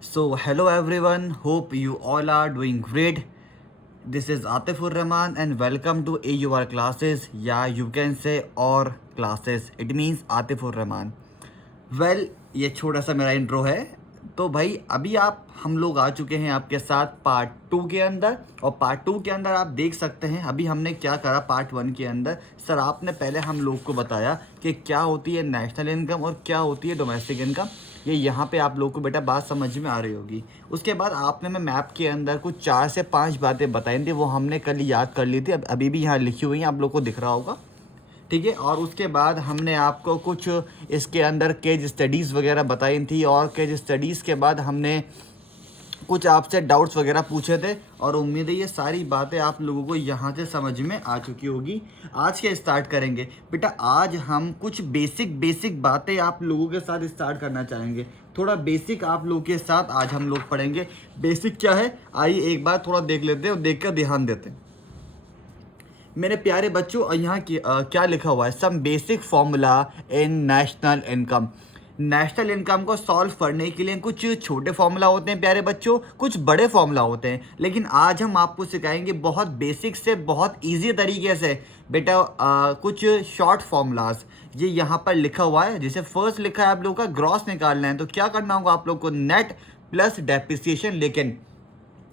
So, hello everyone, hope you all are doing great. This is Atifur Rahman and welcome to AUR classes. Yeah, you can say or classes. It means Atifur Rahman. ये छोटा सा मेरा intro है। तो भाई अभी आप हम लोग आ चुके हैं आपके साथ पार्ट 2 के अंदर, और पार्ट 2 के अंदर आप देख सकते हैं अभी हमने क्या करा। पार्ट 1 के अंदर सर आपने पहले हम लोग को बताया कि क्या होती है नेशनल इनकम और क्या होती है डोमेस्टिक इनकम। ये यहाँ पे आप लोग को बेटा बात समझ में आ रही होगी। उसके बाद आपने मैं मैप के अंदर कुछ 4 से 5 बातें बताई थी, वो हमने कल याद कर ली थी, अभी भी यहाँ लिखी हुई हैं, आप लोग को दिख रहा होगा, ठीक है। और उसके बाद हमने आपको कुछ इसके अंदर केस स्टडीज़ वगैरह बताई थी, और केस स्टडीज़ के बाद हमने कुछ आपसे डाउट्स वगैरह पूछे थे, और उम्मीद है ये सारी बातें आप लोगों को यहाँ से समझ में आ चुकी होगी। आज क्या स्टार्ट करेंगे बेटा, आज हम कुछ बेसिक बातें आप लोगों के साथ स्टार्ट करना चाहेंगे। थोड़ा बेसिक आप लोगों के साथ आज हम लोग पढ़ेंगे। बेसिक क्या है आइए एक बार थोड़ा देख लेते हैं और देख कर ध्यान देते हैं। मेरे प्यारे बच्चों, यहाँ की क्या लिखा हुआ है, some basic formula in national income. नेशनल इनकम को सॉल्व करने के लिए कुछ छोटे फॉर्मूला होते हैं प्यारे बच्चों, कुछ बड़े फॉर्मूला होते हैं, लेकिन आज हम आपको सिखाएंगे बहुत बेसिक से बहुत इजी तरीके से बेटा कुछ शॉर्ट फॉर्मूलाज। ये यहाँ पर लिखा हुआ है, जिसे फर्स्ट लिखा है आप लोगों का ग्रॉस निकालना है, तो क्या करना होगा आप लोग को, नेट प्लस डेप्रिसिएशन। लेकिन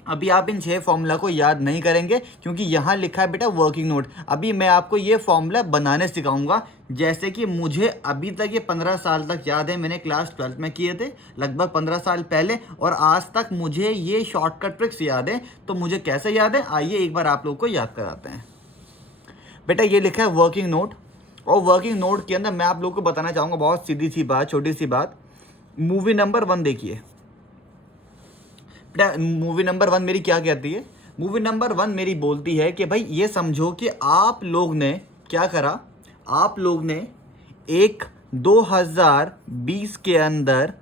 अभी आप इन 6 फॉर्मूला को याद नहीं करेंगे क्योंकि यहाँ लिखा है बेटा वर्किंग नोट। अभी मैं आपको ये फॉर्मूला बनाने सिखाऊंगा, जैसे कि मुझे अभी तक ये 15 साल तक याद है, मैंने क्लास 12 में किए थे लगभग 15 साल पहले, और आज तक मुझे ये शॉर्टकट ट्रिक्स याद है। तो मुझे कैसे याद है, आइए एक बार आप लोग को याद कराते हैं। बेटा ये लिखा है वर्किंग नोट, और वर्किंग नोट के अंदर मैं आप लोग को बताना चाहूँगा बहुत सीधी सी बात, छोटी सी बात। मूवी नंबर 1 देखिए बेटा, मूवी नंबर 1 मेरी क्या कहती है, मूवी नंबर 1 मेरी बोलती है कि भाई ये समझो कि आप लोग ने क्या करा, आप लोग ने 2020 के अंदर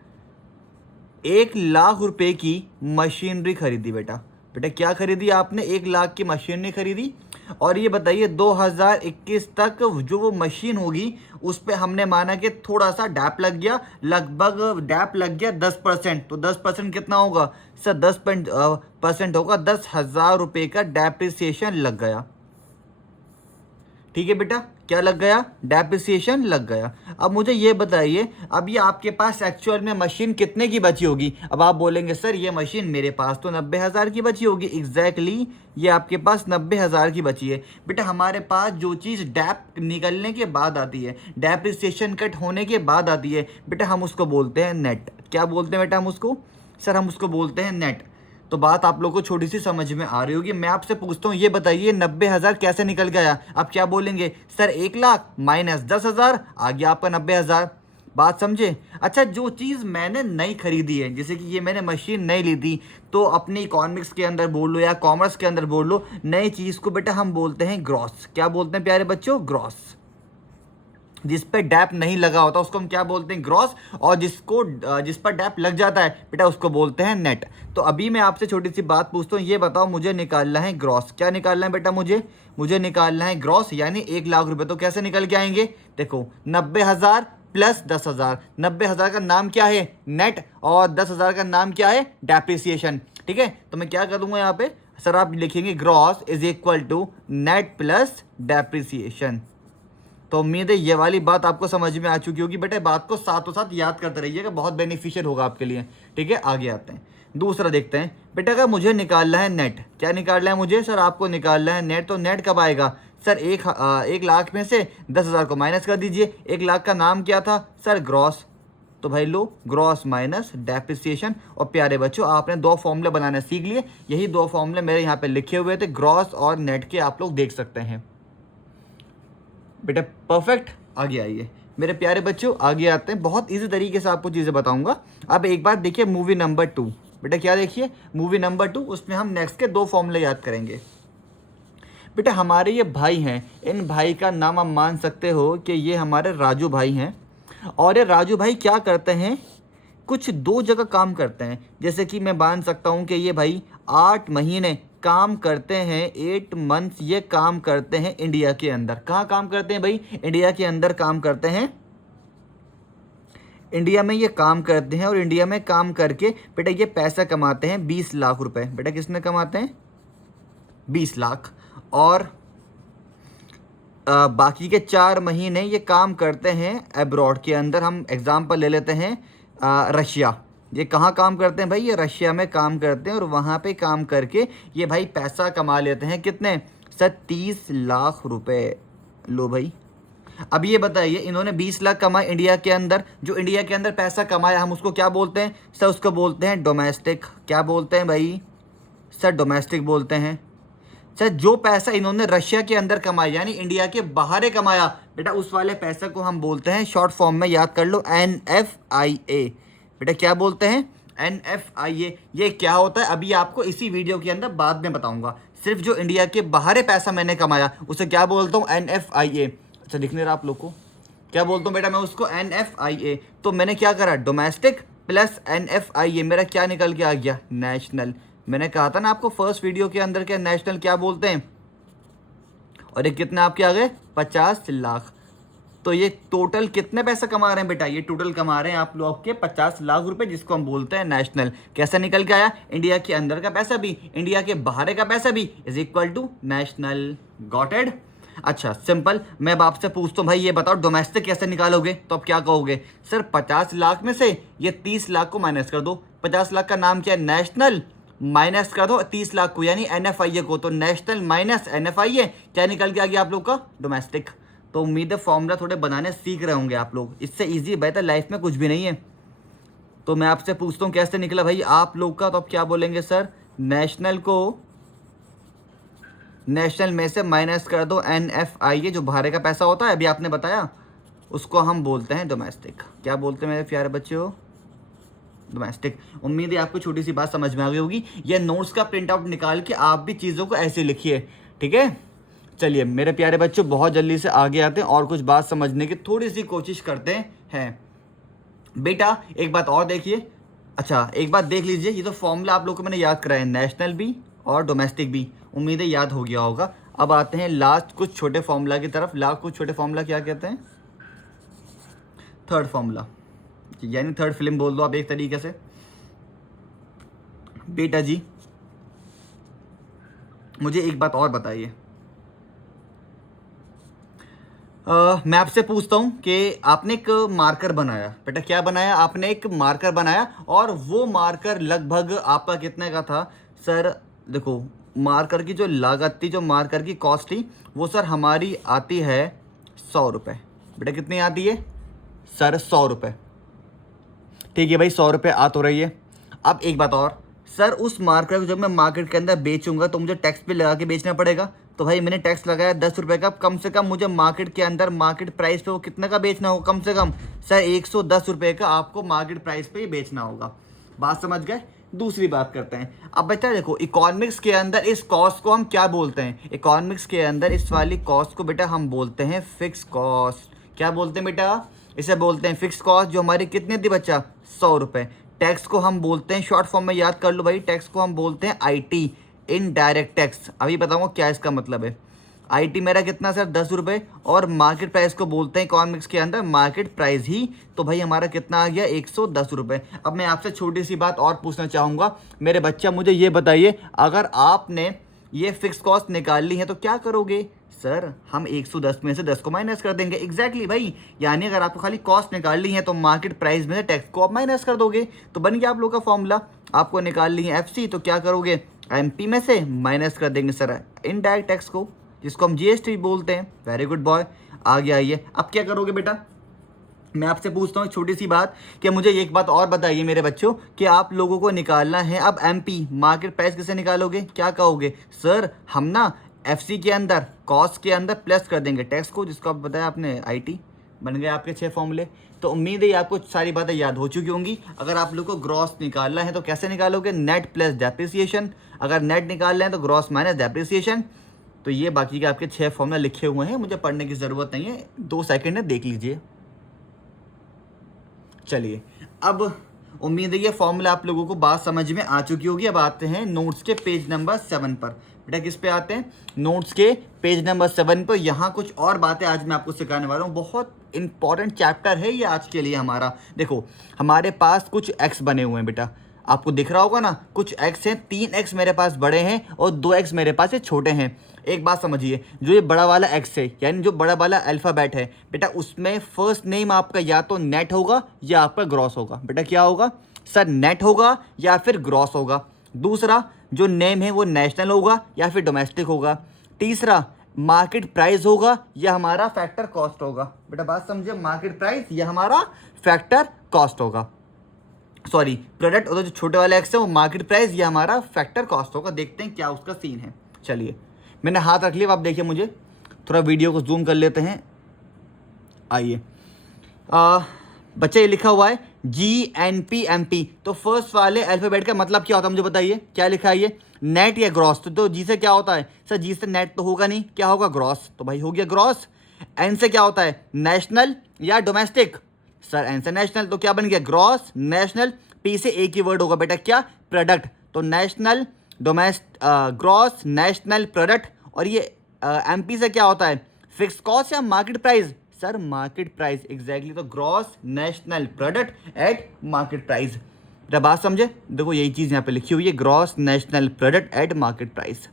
1,00,000 रुपए की मशीनरी खरीदी। बेटा बेटा क्या खरीदी आपने, 1,00,000 की मशीनरी खरीदी। और ये बताइए 2021 तक जो वो मशीन होगी उस पर हमने माना कि थोड़ा सा डैप लग गया, लगभग डैप लग गया 10%। तो 10% कितना होगा सर, 10% होगा, 10,000 रुपये का डेप्रिसिएशन लग गया। ठीक है बेटा, क्या लग गया, डेप्रिसिएशन लग गया। अब मुझे ये बताइए, अब ये आपके पास एक्चुअल में मशीन कितने की बची होगी। अब आप बोलेंगे सर ये मशीन मेरे पास तो 90,000 की बची होगी। एग्जैक्टली ये आपके पास 90,000 की बची है। बेटा हमारे पास जो चीज़ डैप निकलने के बाद आती है, डेप्रिसिएशन कट होने के बाद आती है, बेटा हम उसको बोलते हैं नेट। क्या बोलते हैं बेटा हम उसको, सर हम उसको बोलते हैं नेट। तो बात आप लोगों को छोटी सी समझ में आ रही होगी। मैं आपसे पूछता हूँ, ये बताइए 90,000 कैसे निकल गया। आप क्या बोलेंगे सर, 1,00,000 माइनस 10,000 आ गया आपका 90,000। बात समझे। अच्छा, जो चीज़ मैंने नई खरीदी है, जैसे कि ये मैंने मशीन नई ली थी, तो अपनी इकोनॉमिक्स के अंदर बोल लो या कॉमर्स के अंदर बोल लो, नई चीज़ को बेटा हम बोलते हैं ग्रॉस। क्या बोलते हैं प्यारे बच्चों, ग्रॉस। जिस पे डैप नहीं लगा होता उसको हम क्या बोलते हैं, ग्रॉस। और जिस पर डैप लग जाता है बेटा उसको बोलते हैं नेट। तो अभी मैं आपसे छोटी सी बात पूछता हूँ, ये बताओ मुझे निकालना है ग्रॉस। क्या निकालना है बेटा, मुझे निकालना है ग्रॉस, यानी 1,00,000 रुपए। तो कैसे निकल के आएंगे, देखो 90,000 प्लस 10,000। 90,000 का नाम क्या है, नेट, और 10,000 का नाम क्या है, डेप्रिसिएशन। ठीक है, तो मैं क्या करूँगा यहाँ पे, सर आप लिखेंगे gross is equal to net plus depreciation. तो उम्मीद है ये वाली बात आपको समझ में आ चुकी होगी। बेटा बात को साथों साथ याद करते रहिएगा, बहुत बेनिफिशियल होगा आपके लिए। ठीक है, आगे आते हैं, दूसरा देखते हैं। बेटा अगर मुझे निकालना है नेट, क्या निकालना है मुझे, सर आपको निकालना है नेट। तो नेट कब आएगा सर, 1,00,000 में से 10,000 को माइनस कर दीजिए। 1,00,000 का नाम क्या था सर, ग्रॉस। तो भाई लो, ग्रॉस माइनस डेप्रिसिएशन। और प्यारे बच्चों आपने 2 फॉर्मूले बनाना सीख लिए, यही 2 फॉर्मूले मेरे यहाँ पे लिखे हुए थे, ग्रॉस और नेट के, आप लोग देख सकते हैं। बेटा परफेक्ट, आगे आइए मेरे प्यारे बच्चों, आगे आते हैं। बहुत इजी तरीके से आपको चीज़ें बताऊंगा। अब एक बार देखिए मूवी नंबर 2। बेटा क्या देखिए, मूवी नंबर 2, उसमें हम नेक्स्ट के 2 फॉर्मूले याद करेंगे। बेटा हमारे ये भाई हैं, इन भाई का नाम आप मान सकते हो कि ये हमारे राजू भाई हैं। और ये राजू भाई क्या करते हैं, कुछ 2 जगह काम करते हैं। जैसे कि मैं मान सकता हूँ कि ये भाई 8 महीने काम करते हैं, 8 मंथ्स ये काम करते हैं इंडिया के अंदर। कहाँ काम करते हैं भाई, इंडिया के अंदर काम करते हैं। इंडिया में ये काम करते हैं और इंडिया में काम करके बेटा ये पैसा कमाते हैं 20 लाख रुपए। बेटा किसने कमाते हैं? 20 लाख। और बाकी के 4 महीने ये काम करते हैं अब्रॉड के अंदर। हम एग्जाम्पल ले लेते हैं रशिया। ये कहाँ काम करते हैं भाई? ये रशिया में काम करते हैं और वहाँ पे काम करके ये भाई पैसा कमा लेते हैं। कितने सर? 30 लाख रुपए। लो भाई, अब ये बताइए, इन्होंने 20 लाख कमाए इंडिया के अंदर। जो इंडिया के अंदर पैसा कमाया हम उसको क्या बोलते हैं सर? उसको बोलते हैं डोमेस्टिक। क्या बोलते हैं भाई सर? डोमेस्टिक बोलते हैं। सर जो पैसा इन्होंने रशिया के अंदर कमाया यानी इंडिया के बाहर कमाया बेटा, उस वाले पैसे को हम बोलते हैं, शॉर्ट फॉर्म में याद कर लो, NFIA। बेटा क्या बोलते हैं? NFIA। ये क्या होता है अभी आपको इसी वीडियो के अंदर बाद में बताऊंगा। सिर्फ जो इंडिया के बाहर पैसा मैंने कमाया उसे क्या बोलता हूँ? NFIA। अच्छा दिखने रहा आप लोग को? क्या बोलता हूँ बेटा मैं उसको? NFIA। तो मैंने क्या करा? डोमेस्टिक प्लस NFIA, मेरा क्या निकल के आ गया? नेशनल। मैंने कहा था ना आपको फर्स्ट वीडियो के अंदर के नेशनल क्या बोलते हैं। और ये कितने आपके आ गए? 50 लाख। तो ये टोटल कितने पैसे कमा रहे हैं बेटा? ये टोटल कमा रहे हैं आप लोग के 50 लाख रुपए, जिसको हम बोलते हैं नेशनल। कैसा निकल के आया? इंडिया के अंदर का पैसा भी, इंडिया के बाहर का पैसा भी is equal to national. Got it? अच्छा सिंपल। मैं अब आपसे पूछता हूँ भाई ये बताओ डोमेस्टिक कैसे निकालोगे? तो अब क्या कहोगे? सर 50 लाख में से ये 30 लाख को माइनस कर दो। 50 लाख का नाम क्या है? नेशनल। माइनस कर दो 30 लाख को यानी NFIA को। तो नेशनल माइनस NFIA क्या निकल के आ गया आप लोग का? डोमेस्टिक। तो उम्मीद है फॉर्मूला थोड़े बनाने सीख रहे होंगे आप लोग। इससे इजी बेहतर लाइफ में कुछ भी नहीं है। तो मैं आपसे पूछता हूँ कैसे निकला भाई आप लोग का? तो आप क्या बोलेंगे सर? नेशनल को नेशनल में से माइनस कर दो NFIA, जो बाहर का पैसा होता है अभी आपने बताया, उसको हम बोलते हैं डोमेस्टिक। क्या बोलते हैं मेरे प्यारे बच्चों? डोमेस्टिक। उम्मीद है आपको छोटी सी बात समझ में आ गई होगी। ये नोट्स का प्रिंट आउट निकाल के आप भी चीज़ों को ऐसे लिखिए, ठीक है? चलिए मेरे प्यारे बच्चों बहुत जल्दी से आगे आते हैं और कुछ बात समझने की थोड़ी सी कोशिश करते हैं। बेटा एक बात और देखिए। अच्छा एक बात देख लीजिए, ये तो फॉर्मूला आप लोग को मैंने याद कराया है, नेशनल भी और डोमेस्टिक भी। उम्मीद है याद हो गया होगा। अब आते हैं लास्ट कुछ छोटे फॉर्मूला की तरफ। लास्ट कुछ छोटे फॉर्मूला क्या कहते हैं? थर्ड फॉर्मूला, यानी थर्ड फिल्म बोल दो आप एक तरीके से। बेटा जी मुझे एक बात और बताइए। मैं आपसे पूछता हूं कि आपने एक मार्कर बनाया। बेटा क्या बनाया? आपने एक मार्कर बनाया और वो मार्कर लगभग आपका कितने का था? सर देखो मार्कर की जो लागत थी, जो मार्कर की कॉस्ट थी, वो सर हमारी आती है 100 रुपये। बेटा कितनी आती है सर? 100 रुपये। ठीक है भाई 100 रुपये आ तो रही है। अब एक बात और सर, उस मार्कर को जब मैं मार्केट के अंदर बेचूंगा तो मुझे टैक्स पे लगा के बेचना पड़ेगा। तो भाई मैंने टैक्स लगाया 10 रुपये का। कम से कम मुझे मार्केट के अंदर मार्केट प्राइस पे वो कितने का बेचना होगा? कम से कम सर 110 रुपये का आपको मार्केट प्राइस पे ही बेचना होगा। बात समझ गए? दूसरी बात करते हैं। अब बेटा देखो इकोनॉमिक्स के अंदर इस कॉस्ट को हम क्या बोलते हैं? इकोनॉमिक्स के अंदर इस वाली कॉस्ट को बेटा हम बोलते हैं फिक्स कॉस्ट। क्या बोलते हैं बेटा? इसे बोलते हैं फिक्स कॉस्ट, जो हमारी कितनी थी बच्चा? 100 रुपये। टैक्स को हम बोलते हैं, शॉर्ट फॉर्म में याद कर लो भाई, टैक्स को हम बोलते हैं IT, इनडायरेक्ट टैक्स। अभी बताऊंगा क्या इसका मतलब है। IT मेरा कितना सर? 10 रुपये। और मार्केट प्राइस को बोलते हैं इकोनॉमिक्स के अंदर मार्केट प्राइस ही। तो भाई हमारा कितना आ गया? 110 रुपये। अब मैं आपसे छोटी सी बात और पूछना चाहूँगा मेरे बच्चा, मुझे ये बताइए, अगर आपने ये फिक्स कॉस्ट निकाल ली है तो क्या करोगे? सर हम 110 में से 10 को माइनस कर देंगे। एग्जैक्टली भाई, यानी अगर आपको खाली कॉस्ट निकाल ली है तो मार्केट प्राइस में से टैक्स को आप माइनस कर दोगे। तो बन गया आप लोग का फॉर्मूला। आपको निकाल ली है FC, तो क्या करोगे? MP में से माइनस कर देंगे सर इनडायरेक्ट टैक्स को, जिसको हम GST बोलते हैं। वेरी गुड बॉय, आगे आइए। अब क्या करोगे बेटा? मैं आपसे पूछता हूँ छोटी सी बात कि मुझे एक बात और बताइए मेरे बच्चों कि आप लोगों को निकालना है अब MP मार्केट प्राइस कैसे निकालोगे? क्या कहोगे? सर हम ना FC के अंदर कॉस्ट के अंदर प्लस कर देंगे टैक्स को, जिसको आप बताया आपने IT। बन गए आपके 6 फॉर्मूले। तो उम्मीद है आपको सारी बातें याद हो चुकी होंगी। अगर आप लोग को ग्रॉस निकालना है तो कैसे निकालोगे? Net plus depreciation. अगर नेट निकालना है तो ग्रॉस माइनस डेप्रिसिएशन। तो ये बाकी के आपके 6 फॉर्मूला लिखे हुए हैं, मुझे पढ़ने की ज़रूरत नहीं है, 2 सेकंड है देख लीजिए। चलिए अब उम्मीद है ये फॉर्मूला आप लोगों को बात समझ में आ चुकी होगी। अब आते हैं नोट्स के पेज नंबर 7 पर। बेटा किस पे आते हैं? नोट्स के पेज नंबर 7 पर। यहाँ कुछ और बातें आज मैं आपको सिखाने वाला हूँ, बहुत इंपॉर्टेंट चैप्टर है ये आज के लिए हमारा। देखो हमारे पास कुछ एक्स बने हुए हैं बेटा, आपको दिख रहा होगा ना, कुछ एक्स हैं, 3 एक्स मेरे पास बड़े हैं और 2 एक्स मेरे पास ये छोटे हैं। एक बात समझिए, जो ये बड़ा वाला एक्स है यानी जो बड़ा वाला अल्फ़ाबेट है बेटा, उसमें फर्स्ट नेम आपका या तो नेट होगा या आपका ग्रॉस होगा। बेटा क्या होगा सर, नेट होगा या फिर ग्रॉस होगा। दूसरा जो नेम है वो नेशनल होगा या फिर डोमेस्टिक होगा। तीसरा मार्केट प्राइस होगा या हमारा फैक्टर कॉस्ट होगा। बेटा बात समझे, मार्केट प्राइस या हमारा फैक्टर कॉस्ट होगा, सॉरी प्रोडक्ट और जो छोटे वाले एक्स है वो मार्केट प्राइस या हमारा फैक्टर कॉस्ट होगा। देखते हैं क्या उसका सीन है। चलिए मैंने हाथ रख लिया, आप देखिए, मुझे थोड़ा वीडियो को जूम कर लेते हैं। आइए बच्चे, ये लिखा हुआ है GNP तो फर्स्ट वाले अल्फाबेट का मतलब क्या होता है मुझे बताइए, क्या लिखा है ये, नेट या ग्रॉस। तो जी से क्या होता है सर, जी से नेट तो होगा नहीं, क्या होगा ग्रॉस, तो भाई हो गया ग्रॉस। एन से क्या होता है, नेशनल या डोमेस्टिक, सर एन से नेशनल, तो क्या बन गया ग्रॉस नेशनल। पी से एक ही वर्ड होगा बेटा, क्या, प्रोडक्ट, तो नेशनल ग्रॉस नेशनल प्रोडक्ट। और ये MP से क्या होता है, फिक्स कॉस्ट या market price, sir market price exactly, तो gross national product at market price. जब बात समझे, देखो यही चीज़ यहाँ पे लिखी हुई है, gross national product at market price.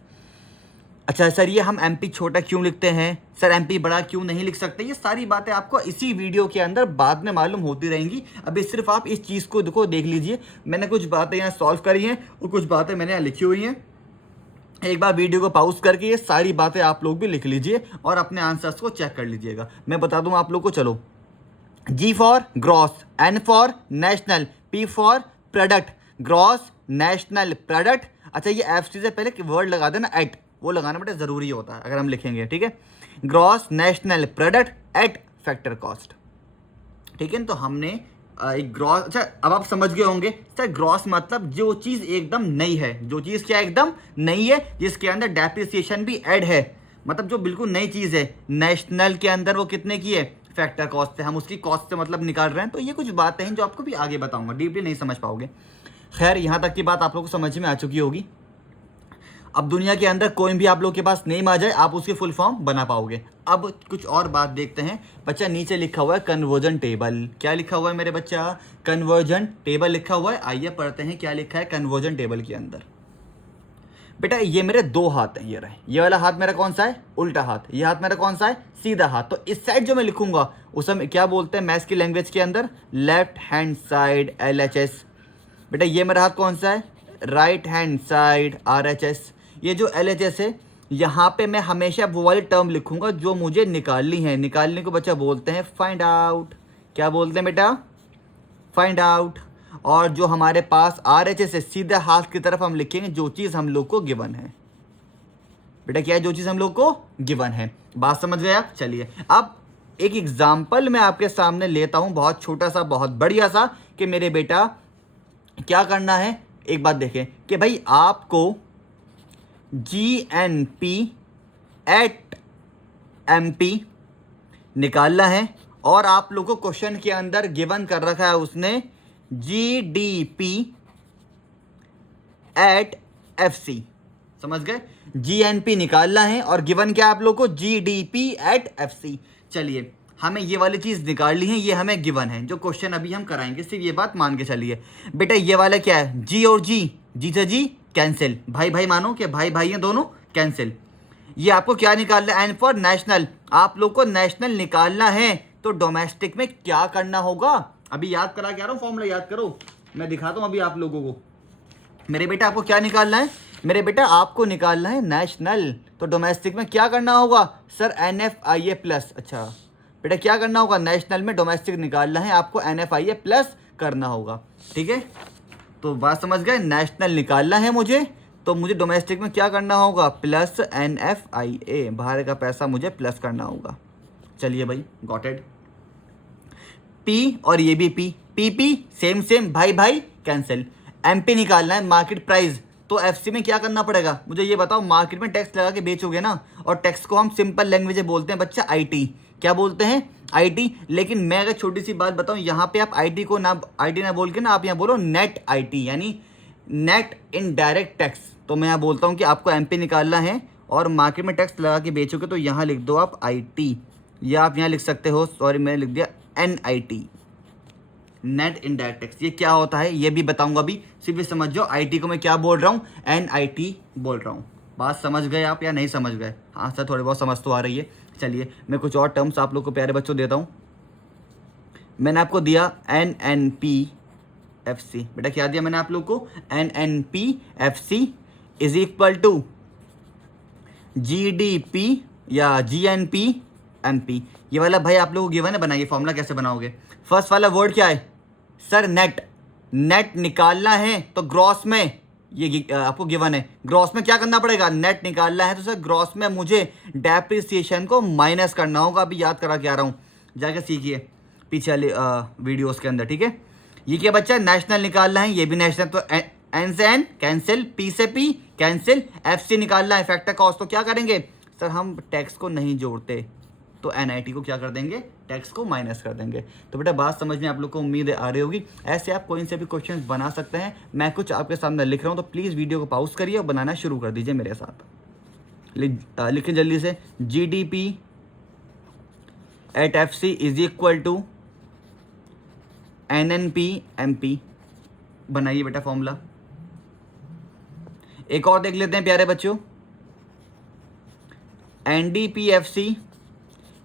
अच्छा सर ये हम MP छोटा क्यों लिखते हैं, सर MP बड़ा क्यों नहीं लिख सकते, ये सारी बातें आपको इसी वीडियो के अंदर बाद में मालूम होती रहेंगी। अभी सिर्फ आप इस चीज़ को देखो, देख लीजिए, मैंने कुछ बातें यहाँ सॉल्व करी हैं और कुछ बातें मैंने यहाँ लिखी हुई हैं। एक बार वीडियो को पॉज करके ये सारी बातें आप लोग भी लिख लीजिए और अपने आंसर्स को चेक कर लीजिएगा। मैं बता दूँ आप लोग को, चलो, G for gross, N for national, P for product, gross national product. अच्छा ये FC से पहले वर्ड लगा देना एट, वो लगाना बेटा ज़रूरी होता है अगर हम लिखेंगे, ठीक है, gross national product at factor cost, ठीक है। तो हमने एक ग्रॉस, अच्छा अब आप समझ गए होंगे सर ग्रॉस मतलब जो चीज़ एकदम नई है, जो चीज़ क्या एकदम नई है, जिसके अंदर डेप्रिसिएशन भी ऐड है, मतलब जो बिल्कुल नई चीज़ है। नेशनल के अंदर वो कितने की है, फैक्टर कॉस्ट से, हम उसकी कॉस्ट से मतलब निकाल रहे हैं। तो ये कुछ बातें हैं जो आपको भी आगे बताऊंगा, डीपली नहीं समझ पाओगे। खैर यहाँ तक की बात आप लोग को समझ में आ चुकी होगी। अब दुनिया के अंदर कोई भी आप लोग के पास नेम आ जाए, आप उसके फुल फॉर्म बना पाओगे। अब कुछ और बात देखते हैं। बच्चा नीचे लिखा हुआ है कन्वर्जन टेबल, क्या लिखा हुआ है मेरे बच्चा, कन्वर्जन टेबल लिखा हुआ है। आइए पढ़ते हैं क्या लिखा है कन्वर्जन टेबल के अंदर। बेटा ये मेरे 2 हाथ हैं, ये रहे, ये वाला हाथ मेरा कौन सा है, उल्टा हाथ, ये हाथ मेरा कौन सा है, सीधा हाथ। तो इस साइड जो मैं लिखूंगा उसे हम क्या बोलते हैं मैथ्स की लैंग्वेज के अंदर, लेफ्ट हैंड साइड LHS। बेटा ये मेरा हाथ कौन सा है, राइट हैंड साइड RHS। ये जो LHS है यहाँ पे मैं हमेशा वो वाली टर्म लिखूंगा जो मुझे निकालनी है। निकालने को बच्चा बोलते हैं फाइंड आउट, क्या बोलते हैं बेटा, फाइंड आउट। और जो हमारे पास RHS है सीधा हाथ की तरफ हम लिखेंगे जो चीज़ हम लोग को गिवन है। बेटा क्या है, जो चीज़ हम लोग को गिवन है, बात समझ गए आप। चलिए अब एक एग्जाम्पल मैं आपके सामने लेता हूँ, बहुत छोटा सा बहुत बढ़िया सा, कि मेरे बेटा क्या करना है। एक बात देखें कि भाई आपको GNP एट MP निकालना है और आप लोगों को क्वेश्चन के अंदर गिवन कर रखा है उसने GDP एट FC। समझ गए, GNP निकालना है और गिवन क्या आप लोग को, GDP एट FC। चलिए हमें ये वाली चीज़ निकालनी है, ये हमें गिवन है, जो क्वेश्चन अभी हम कराएंगे सिर्फ ये बात मान के चलिए। बेटा ये वाला क्या है, G और G, G से G कैंसिल, भाई भाई मानो कि भाई भाई हैं दोनों, कैंसिल। ये आपको क्या निकालना है, N फॉर नेशनल, आप लोग को नेशनल निकालना है। तो डोमेस्टिक में क्या करना होगा, अभी याद करा के आ रहा हूँ, फॉर्मूला याद करो, मैं दिखाता हूँ अभी आप लोगों को। मेरे बेटा आपको क्या निकालना है, मेरे बेटा आपको निकालना है नेशनल। तो डोमेस्टिक में क्या करना होगा सर, NFIA प्लस। अच्छा बेटा क्या करना होगा, नेशनल में डोमेस्टिक निकालना है आपको, NFIA प्लस करना होगा, ठीक है। तो बात समझ गए, नेशनल निकालना है मुझे, तो मुझे डोमेस्टिक में क्या करना होगा, प्लस NFIA, बाहर का पैसा मुझे प्लस करना होगा। चलिए भाई गॉट इट। P और ये भी PP सेम सेम, भाई भाई कैंसिल। MP निकालना है मार्केट प्राइस, तो FC में क्या करना पड़ेगा मुझे ये बताओ, मार्केट में टैक्स लगा के बेचोगे ना, और टैक्स को हम सिंपल लैंग्वेज में बोलते हैं बच्चा IT, क्या बोलते हैं IT। लेकिन मैं अगर छोटी सी बात बताऊं, यहाँ पे आप IT को ना IT ना बोल के ना आप यहाँ बोलो नेट IT, यानी नेट इनडायरेक्ट टैक्स। तो मैं यहाँ बोलता हूँ कि आपको MP निकालना है और मार्केट में टैक्स लगा के बेचोगे तो यहाँ लिख दो आप IT, या आप यहाँ लिख सकते हो, सॉरी मैंने लिख दिया NIT, नेट इनडायरेक्ट टैक्स। ये क्या होता है ये भी बताऊंगा अभी, सिर्फ ये समझ जाओ IT को मैं क्या बोल रहा हूँ, NIT बोल रहा हूँ। बात समझ गए आप या नहीं समझ गए? हाँ सर थोड़ी बहुत समझ तो आ रही है। चलिए मैं कुछ और टर्म्स आप लोग को प्यारे बच्चों देता हूँ। मैंने आपको दिया NNPFC, बेटा क्या दिया मैंने आप लोग को, NNPFC is equal to GDP या GNPMP। ये वाला भाई आप लोगों को गिवन है, बनाइए फॉर्मूला कैसे बनाओगे। फर्स्ट वाला वर्ड क्या है सर, नेट। नेट निकालना है तो ग्रॉस में, ये आपको गिवन है, ग्रॉस में क्या करना पड़ेगा, नेट निकालना है तो सर ग्रॉस में मुझे डेप्रिसिएशन को माइनस करना होगा। अभी याद करा के आ रहा हूँ, जाके सीखिए पीछे वाले वीडियोस के अंदर, ठीक है। ये क्या बच्चा, नेशनल निकालना है, ये भी नेशनल, तो एन से एन कैंसिल, पी से पी कैंसिल, एफ से निकालना है फैक्टर कॉस्ट, तो क्या करेंगे सर, हम टैक्स को नहीं जोड़ते तो NIT को क्या कर देंगे, टैक्स को माइनस कर देंगे। तो बेटा बात समझ में आप लोग को उम्मीद आ रही होगी। ऐसे आप कोई से भी क्वेश्चंस बना सकते हैं। मैं कुछ आपके सामने लिख रहा हूँ तो प्लीज़ वीडियो को पॉज करिए और बनाना शुरू कर दीजिए मेरे साथ। लिखिए जल्दी से, GDP at FC is equal to NNPMP। बनाइए बेटा फॉर्मूला। एक और देख लेते हैं प्यारे बच्चों, NDPFC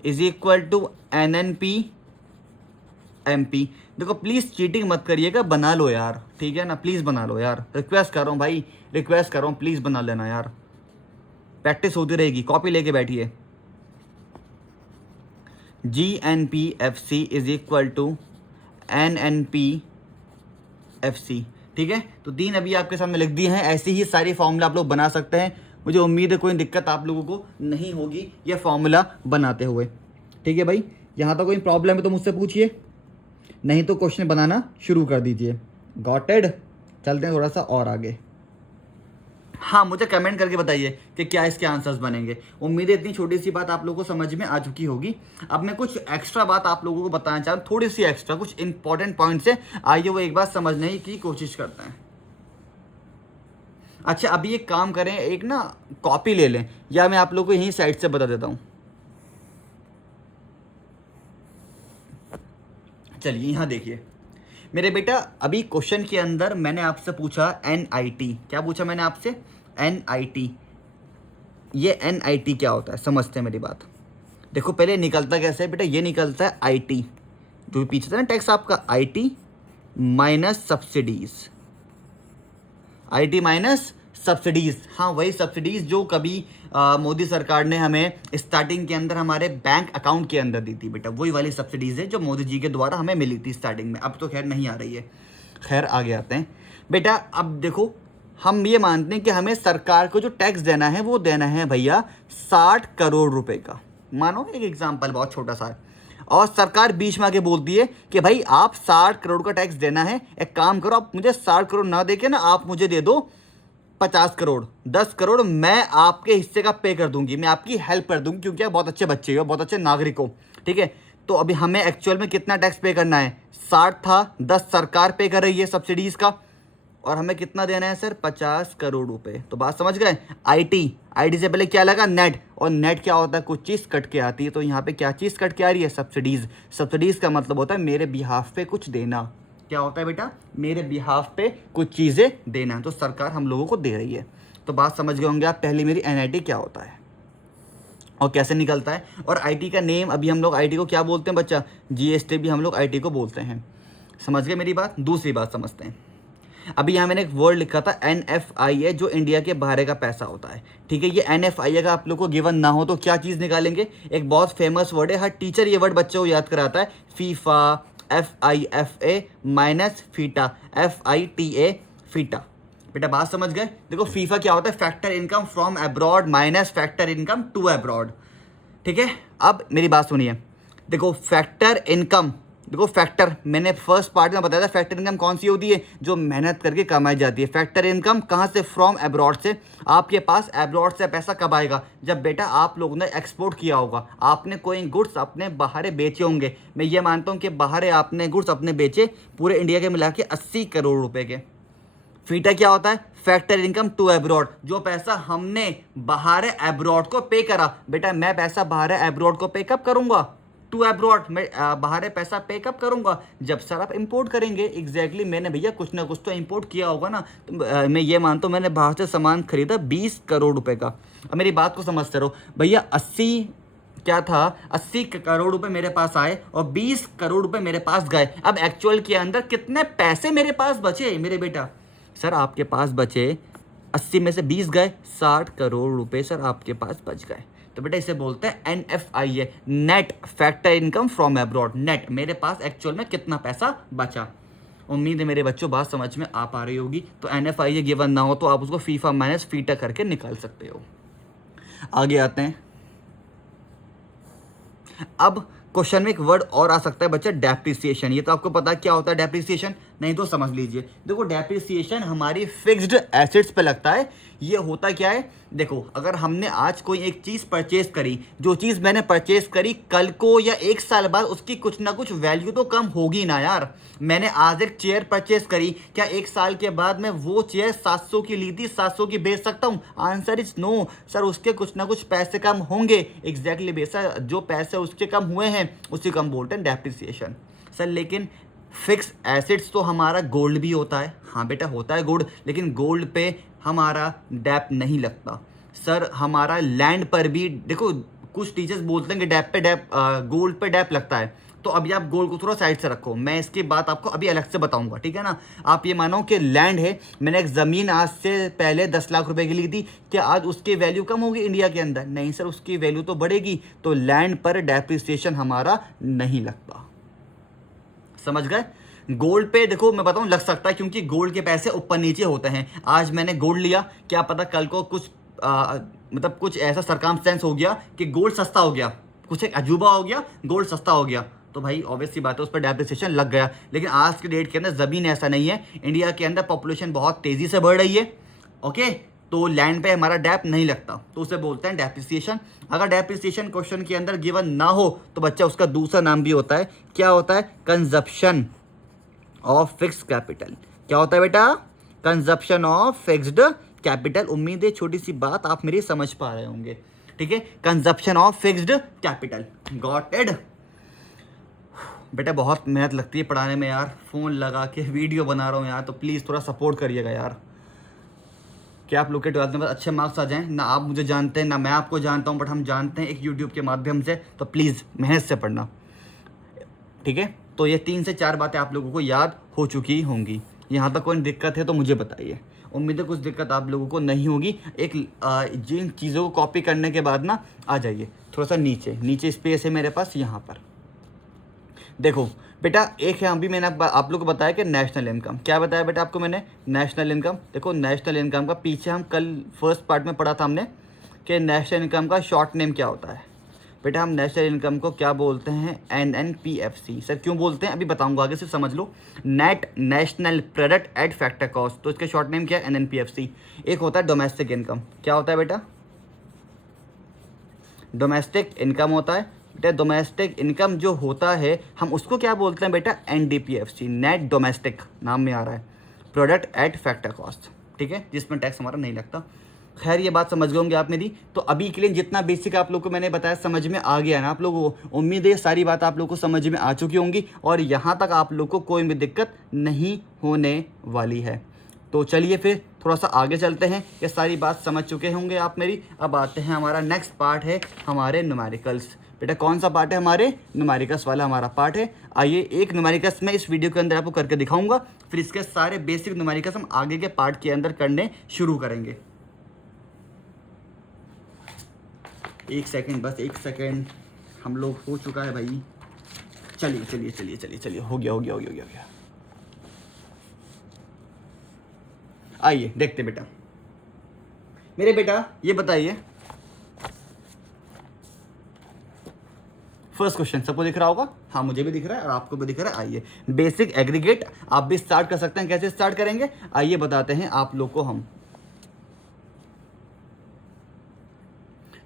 is equal to NNPMP। देखो प्लीज़ चीटिंग मत करिएगा, बना लो यार, ठीक है ना, प्लीज़ बना लो यार, रिक्वेस्ट कर रहा हूँ भाई, रिक्वेस्ट कर रहा हूँ, प्लीज़ बना लेना यार, प्रैक्टिस होती रहेगी, कॉपी लेके बैठिए। GNPFC is equal to NNPFC, ठीक है। तो 3 अभी आपके सामने लिख दिए हैं। ऐसे ही सारी फॉर्मूला आप लोग बना सकते हैं। मुझे उम्मीद है कोई दिक्कत आप लोगों को नहीं होगी ये फॉर्मूला बनाते हुए, ठीक है भाई। यहाँ तो कोई प्रॉब्लम है तो मुझसे पूछिए, नहीं तो क्वेश्चन बनाना शुरू कर दीजिए। Got it. चलते हैं थोड़ा सा और आगे। हाँ मुझे कमेंट करके बताइए कि क्या इसके आंसर्स बनेंगे। उम्मीद है इतनी छोटी सी बात आप लोगों को समझ में आ चुकी होगी। अब मैं कुछ एक्स्ट्रा बात आप लोगों को बताना चाह रहा हूँ, थोड़ी सी एक्स्ट्रा, कुछ इंपॉर्टेंट पॉइंट्स है, आइए वो एक बार समझने की कोशिश करते हैं। अच्छा अभी एक काम करें, एक ना कॉपी ले लें, या मैं आप लोगों को यहीं साइड से बता देता हूँ। चलिए यहाँ देखिए मेरे बेटा, अभी क्वेश्चन के अंदर मैंने आपसे पूछा NIT, क्या पूछा मैंने आपसे, NIT। ये NIT क्या होता है समझते हैं मेरी बात। देखो पहले निकलता कैसे है बेटा, ये निकलता है IT, जो पीछे था ना टैक्स आपका, IT minus subsidies, IT minus subsidies. हाँ वही सब्सिडीज जो कभी मोदी सरकार ने हमें स्टार्टिंग के अंदर हमारे बैंक अकाउंट के अंदर दी थी बेटा, वही वाली सब्सिडीज है जो मोदी जी के द्वारा हमें मिली थी स्टार्टिंग में। अब तो खैर नहीं आ रही है, खैर आगे आते हैं बेटा। अब देखो हम ये मानते हैं कि हमें सरकार को जो टैक्स देना है वो देना है भैया 60 करोड़ रुपए का। मानो एक एग्जाम्पल बहुत छोटा सा है, और सरकार बीच में आके बोलती है कि भाई आप 60 करोड़ का टैक्स देना है, एक काम करो आप मुझे 60 करोड़ ना देके ना आप मुझे दे दो 50 करोड़, 10 करोड़ मैं आपके हिस्से का पे कर दूंगी, मैं आपकी हेल्प कर दूंगी, क्योंकि आप बहुत अच्छे बच्चे हो, बहुत अच्छे नागरिक हो, ठीक है। तो अभी हमें एक्चुअल में कितना टैक्स पे करना है, 60 था, 10 सरकार पे कर रही है सब्सिडीज का, और हमें कितना देना है सर 50 करोड़ रुपए। तो बात समझ गए। IT से पहले क्या लगा, नेट, और नेट क्या होता है, कुछ चीज़ कट के आती है, तो यहाँ पे क्या चीज़ कट के आ रही है, सब्सिडीज। सब्सिडीज का मतलब होता है मेरे बिहाफ पे कुछ देना। क्या होता है बेटा, मेरे बिहाफ पे कुछ चीज़ें देना, तो सरकार हम लोगों को दे रही है। तो बात समझ गए होंगे आप पहली मेरी NIT क्या होता है और कैसे निकलता है। और IT का नेम, अभी हम लोग IT को क्या बोलते हैं बच्चा, GST भी हम लोग IT को बोलते हैं। समझ गए मेरी बात। दूसरी बात समझते हैं, अभी यहाँ मैंने एक वर्ड लिखा था NFI, जो इंडिया के बाहर का पैसा होता है, ठीक है। ये NFI का आप लोग को गिवन ना हो तो क्या चीज़ निकालेंगे, एक बहुत फेमस वर्ड है, हर टीचर ये वर्ड बच्चों को याद कराता है, FIFA, FIFA minus FITA, FITA, FITA. बेटा बात समझ गए। देखो फीफा क्या होता है, factor income from abroad minus factor income to abroad, ठीक है। अब मेरी बात सुनिए, देखो फैक्टर इनकम, देखो फैक्टर मैंने फर्स्ट पार्ट में बताया था, फैक्टर इनकम कौन सी होती है, जो मेहनत करके कमाई जाती है। फैक्टर इनकम कहाँ से, फ्रॉम अब्रॉड से। आपके पास अब्रॉड से पैसा कब आएगा, जब बेटा आप लोगों ने एक्सपोर्ट किया होगा, आपने कोई गुड्स अपने बाहर बेचे होंगे। मैं ये मानता हूँ कि बाहर आपने गुड्स अपने बेचे पूरे इंडिया के मिला के 80 करोड़ रुपए के, फीटा क्या होता है? फैक्टर इनकम टू एब्रॉड, जो पैसा हमने बाहर एब्रॉड को पे करा। बेटा मैं पैसा बाहर एब्रॉड को पे कब करूंगा? टू एब्रॉड, मैं बाहर पैसा पे कब करूंगा? जब सर आप इंपोर्ट करेंगे। एग्जैक्टली मैंने भैया कुछ ना कुछ तो इंपोर्ट किया होगा ना। तो मैं ये मानता हूँ मैंने बाहर से सामान खरीदा 20 करोड़ रुपए का। अब मेरी बात को समझते रहो भैया, 80 क्या था, 80 करोड़ रुपए मेरे पास आए और 20 करोड़ रुपए मेरे पास गए। अब एक्चुअल के अंदर कितने पैसे मेरे पास बचे मेरे बेटा? सर आपके पास बचे 80 में से 20 गए, 60 करोड़ रुपए सर आपके पास बच गए। तो बेटा इसे बोलते हैं NFI, net factor income from abroad. Net मेरे पास एक्चुअल में कितना पैसा बचा। उम्मीद है मेरे बच्चों बात समझ में आ पा रही होगी। तो NFI गिवन ना हो तो आप उसको फीफा माइनस फीटा करके निकाल सकते हो। आगे आते हैं। अब क्वेश्चन में एक वर्ड और आ सकता है बच्चा, डेप्रिसिएशन। ये तो आपको पता है क्या होता है डेप्रिसिएशन, नहीं तो समझ लीजिए। देखो डेप्रिसिएशन हमारी फिक्स्ड एसेट्स पे लगता है। ये होता क्या है, देखो अगर हमने आज कोई एक चीज परचेज करी, जो चीज मैंने परचेज करी कल को या एक साल बाद उसकी कुछ ना कुछ वैल्यू तो कम होगी ना यार। मैंने आज एक चेयर परचेज करी, क्या एक साल के बाद मैं वो चेयर 700 की ली थी 700 की बेच सकता हूँ? आंसर इज नो सर, उसके कुछ ना कुछ पैसे कम होंगे। एग्जैक्टली बेसा, जो पैसे उसके कम हुए हैं उसी कम बोलते हैं डेप्रिसिएशन। सर लेकिन फिक्स एसेट्स तो हमारा गोल्ड भी होता है। हाँ बेटा होता है गोल्ड, लेकिन गोल्ड पे हमारा डैप नहीं लगता। सर हमारा लैंड पर भी देखो, कुछ टीचर्स बोलते हैं कि डैप पे डैप गोल्ड पे डैप लगता है। तो अभी आप गोल्ड को थोड़ा साइड से रखो, मैं इसकी बात आपको अभी अलग से बताऊंगा, ठीक है ना। आप ये मानो कि लैंड है, मैंने एक ज़मीन आज से पहले 10 लाख रुपए की ली थी, क्या आज उसकी वैल्यू कम होगी इंडिया के अंदर? नहीं सर, उसकी वैल्यू तो बढ़ेगी। तो लैंड पर डेप्रिसिएशन हमारा नहीं लगता। समझ गए? गोल्ड पे देखो मैं बताऊं लग सकता है, क्योंकि गोल्ड के पैसे ऊपर नीचे होते हैं। आज मैंने गोल्ड लिया, क्या पता कल को कुछ मतलब कुछ ऐसा सरकमस्टेंस हो गया कि गोल्ड सस्ता हो गया, कुछ एक अजूबा हो गया, गोल्ड सस्ता हो गया, तो भाई ऑब्वियस सी बात है उस पर डेप्रिसिएशन लग गया। लेकिन आज के डेट के अंदर ज़मीन ऐसा नहीं है, इंडिया के अंदर पॉपुलेशन बहुत तेज़ी से बढ़ रही है, ओके। तो लैंड पे हमारा डैप नहीं लगता, तो उसे बोलते हैं डेप्रिसिएशन। अगर डेप्रिसिएशन क्वेश्चन के अंदर गिवन ना हो तो बच्चा उसका दूसरा नाम भी होता है, क्या होता है? Consumption of fix capital. क्या होता है बेटा? Consumption of fixed capital. उम्मीद है छोटी सी बात आप मेरी समझ पा रहे होंगे, ठीक है। Consumption of fixed capital, got it? बेटा बहुत मेहनत लगती है पढ़ाने में यार, फ़ोन लगा के वीडियो बना रहा हूँ यार, तो प्लीज़ थोड़ा सपोर्ट करिएगा यार। क्या आप लोग के 12th में अच्छे मार्क्स आ जाएं? ना आप मुझे जानते हैं ना मैं आपको जानता हूँ, बट हम जानते हैं एक यूट्यूब के माध्यम से। तो प्लीज़ मेहनत से पढ़ना, ठीक है। तो ये 3 से 4 बातें आप लोगों को याद हो चुकी होंगी। यहाँ तक कोई दिक्कत है तो मुझे बताइए। उम्मीद है कुछ दिक्कत आप लोगों को नहीं होगी। एक जिन चीज़ों को कॉपी करने के बाद ना आ जाइए थोड़ा सा नीचे, नीचे स्पेस है मेरे पास यहाँ पर। देखो बेटा एक है, अभी मैंने आप लोग को बताया कि नेशनल इनकम। क्या बताया बेटा आपको मैंने? National income. देखो नेशनल इनकम का पीछे हम कल फर्स्ट पार्ट में पढ़ा था हमने कि नेशनल इनकम का शॉर्ट नेम क्या होता है। बेटा हम नेशनल इनकम को क्या बोलते हैं? NNPFC। सर क्यों बोलते हैं अभी बताऊंगा, आगे से समझ लो। Net national product at factor cost, तो इसका शॉर्ट नेम क्या है? NNPFC। एक होता है डोमेस्टिक इनकम। क्या होता है बेटा? डोमेस्टिक इनकम होता है। बेटा डोमेस्टिक इनकम जो होता है हम उसको क्या बोलते हैं बेटा? NDPFC, नेट डोमेस्टिक, नाम में आ रहा है, प्रोडक्ट एट फैक्टर कॉस्ट, ठीक है, जिसमें टैक्स हमारा नहीं लगता। खैर ये बात समझ गए होंगे आप मेरी। तो अभी के लिए जितना बेसिक आप लोग को मैंने बताया समझ में आ गया ना आप लोगों को? उम्मीद है सारी बात आप लोग को समझ में आ चुकी होंगी और यहाँ तक आप लोग को कोई भी दिक्कत नहीं होने वाली है। तो चलिए फिर थोड़ा सा आगे चलते हैं। ये सारी बात समझ चुके होंगे आप मेरी। अब आते हैं हमारा नेक्स्ट पार्ट है हमारे न्यूमेरिकल्स। बेटा कौन सा पार्ट है? हमारे न्यूमेरिकल्स वाला हमारा पार्ट है। आइए एक न्यूमेरिकल्स मैं इस वीडियो के अंदर आपको करके दिखाऊंगा, फिर इसके सारे बेसिक न्यूमेरिकल्स हम आगे के पार्ट के अंदर करने शुरू करेंगे। एक सेकंड, बस एक सेकंड, हम लोग हो चुका है भाई। चलिए चलिए चलिए चलिए चलिए, हो गया हो गया हो गया हो गया। आइए देखते बेटा। मेरे बेटा ये बताइए, फर्स्ट क्वेश्चन सबको दिख रहा होगा? हाँ मुझे भी दिख रहा है और आपको भी दिख रहा है। आइए बेसिक एग्रीगेट आप भी स्टार्ट कर सकते हैं। कैसे स्टार्ट करेंगे आइए बताते हैं आप लोग को हम।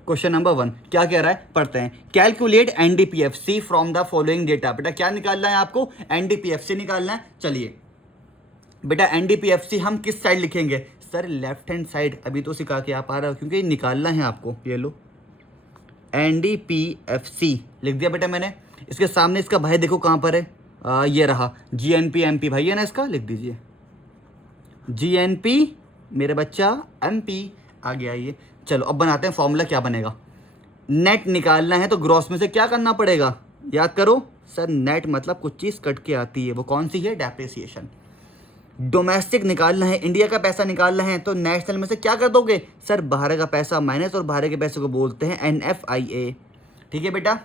क्वेश्चन नंबर 1 क्या कह रहा है, पढ़ते हैं। Calculate NDPFC from the following data. बेटा क्या निकालना है आपको? NDPFC निकालना है। चलिए बेटा एनडीपीएफसी हम किस साइड लिखेंगे? सर लेफ्ट हैंड साइड, अभी तो सिखा के आप आ रहा हो क्योंकि निकालना है आपको। ये लो एनडीपीएफसी लिख दिया बेटा मैंने। इसके सामने इसका भाई देखो कहाँ पर है, ये रहा जीएनपीएमपी भाई है ना, इसका लिख दीजिए जीएनपी मेरे बच्चा एमपी आ गया ये। चलो अब बनाते हैं फॉर्मूला, क्या बनेगा? नेट निकालना है तो ग्रॉस में से क्या करना पड़ेगा? याद करो सर, नेट मतलब कुछ चीज़ कट के आती है, वो कौन सी है? डेप्रिसिएशन। डोमेस्टिक निकालना है, इंडिया का पैसा निकालना है तो नेशनल में से क्या कर दोगे? सर बाहर का पैसा माइनस, और बाहर के पैसे को बोलते हैं NFIA। ठीक है बेटा,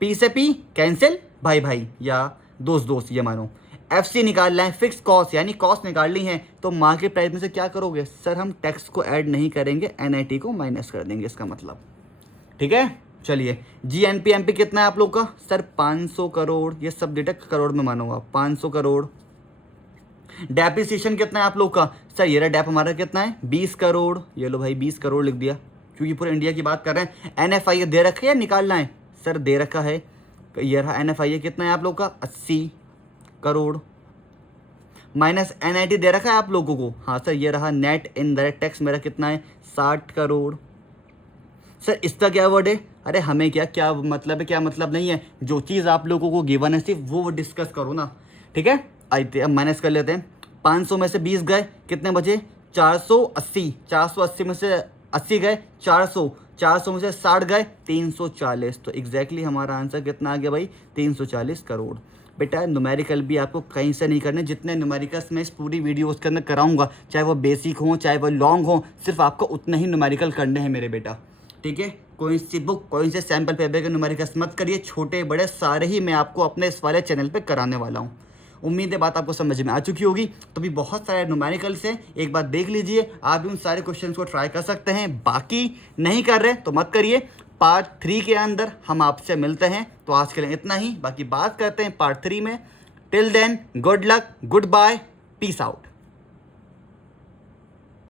पी से पी कैंसिल, भाई भाई या दोस्त दोस्त ये मानो। FC निकालना है, फिक्स कॉस्ट यानी कॉस्ट निकालनी है तो मार्केट प्राइस में से क्या करोगे? सर हम टैक्स को ऐड नहीं करेंगे, NIT को माइनस कर देंगे, इसका मतलब। ठीक है, चलिए GNPMP कितना है आप लोग का? सर 500 करोड़, ये सब डेटा करोड़ में मानूंगा, 500 करोड़। डेप्रिसिएशन कितना है आप लोग का? सर ये रहा डेप हमारा कितना है? 20 करोड़। ये लो भाई 20 करोड़ लिख दिया क्योंकि पूरे इंडिया की बात कर रहे हैं। NFIA दे रखा है या निकालना है? सर दे रखा है, ये रहा NFIA कितना है आप लोग का? 80 करोड़ माइनस NIT दे रखा है आप लोगों को। हाँ सर ये रहा नेट इनडायरेक्ट टैक्स मेरा कितना है? 60 करोड़। सर इसका क्या वर्ड है? अरे हमें क्या मतलब है, क्या मतलब नहीं है, जो चीज़ आप लोगों को गिवन है सिर्फ वो डिस्कस करो ना। ठीक है, आइए अब माइनस कर लेते हैं। 500 में से 20 गए, कितने बचे? 480। 480 में से 80 गए, 400। 400 में से 60 गए, 340। तो एग्जैक्टली हमारा आंसर कितना आ गया भाई? 340 करोड़। बेटा न्यूमेरिकल भी आपको कहीं से नहीं करने, जितने न्यूमेरिकल्स मैं इस पूरी वीडियो उसके अंदर कराऊंगा, चाहे वो बेसिक हो चाहे वो लॉन्ग हो, सिर्फ आपको उतने ही न्यूमेरिकल करने हैं मेरे बेटा। ठीक है, कोई सी बुक कोई से सैम्पल पेपर के न्यूमेरिकल्स मत करिए, छोटे बड़े सारे ही मैं आपको अपने इस वाले चैनल पे कराने वाला हूँ। उम्मीद है बात आपको समझ में आ चुकी होगी। तो भी बहुत सारे न्यूमेरिकल्स हैं, एक बार देख लीजिए, आप भी उन सारे क्वेश्चंस को ट्राई कर सकते हैं। बाकी नहीं कर रहे तो मत करिए, पार्ट 3 के अंदर हम आपसे मिलते हैं। तो आज के लिए इतना ही, बाकी बात करते हैं पार्ट 3 में। Till then good luck, good bye, peace out.